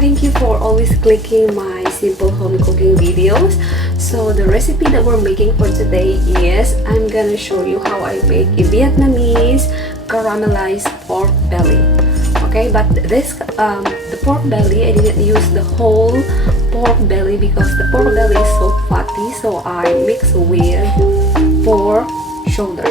thank you for always clicking my simple home cooking videos. So the recipe that we're making for today is I'm gonna show you how I make a Vietnamese caramelized pork belly. Okay, but this the pork belly, I didn't use the whole pork belly because the pork belly is so fatty, so I mix with pork shoulder.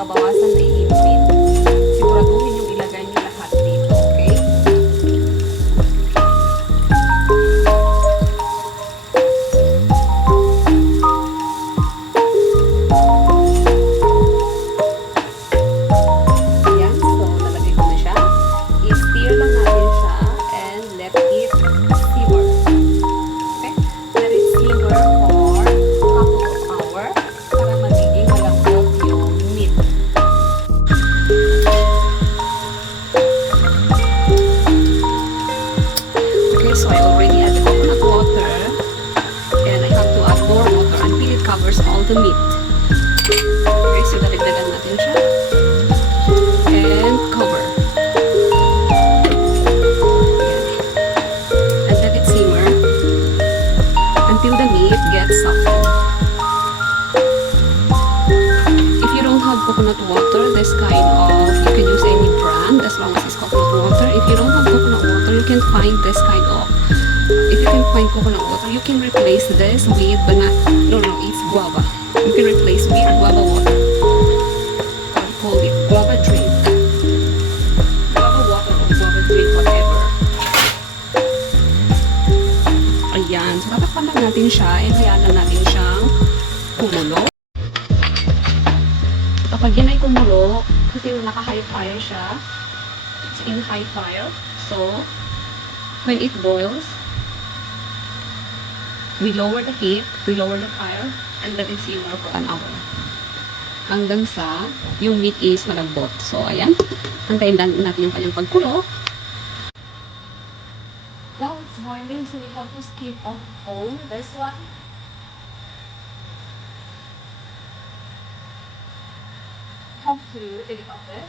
babawasan na yung meat. Siguraduhin yung ilagay niyo lahat dito, okay? Ayan, so nalagay ko na siya. I-stir lang natin siya and let it simmer. Okay? Let it simmer for a couple of hours para magiging malambot yung meat. Okay, so I already added coconut water and I have to add more water until it covers all the meat. Okay, so dagdagan natin siya and cover. And let it simmer until the meat gets softened. If you don't have coconut water, this kind of, you can use any brand as long as it's coconut water. If you don't have coconut water, you can find this kind of, if you can find coconut water, you can replace this with banana, no, it's guava. You can replace with guava water. I call it guava drink. Guava water or guava drink, whatever. Ayan. So, tatakpan lang natin siya and hayaan lang natin siyang kumulo. Kapag yan ay kumulo, kasi naka-high fire siya, it's in high fire. So, when it boils, we lower the heat, we lower the fire, and let it simmer for an hour. Hanggang sa yung meat is malambot. So, ayan. Antayin lang natin yung kanyang pagkulo. Now it's boiling, so we have to skip off home this one. Have to take it off this.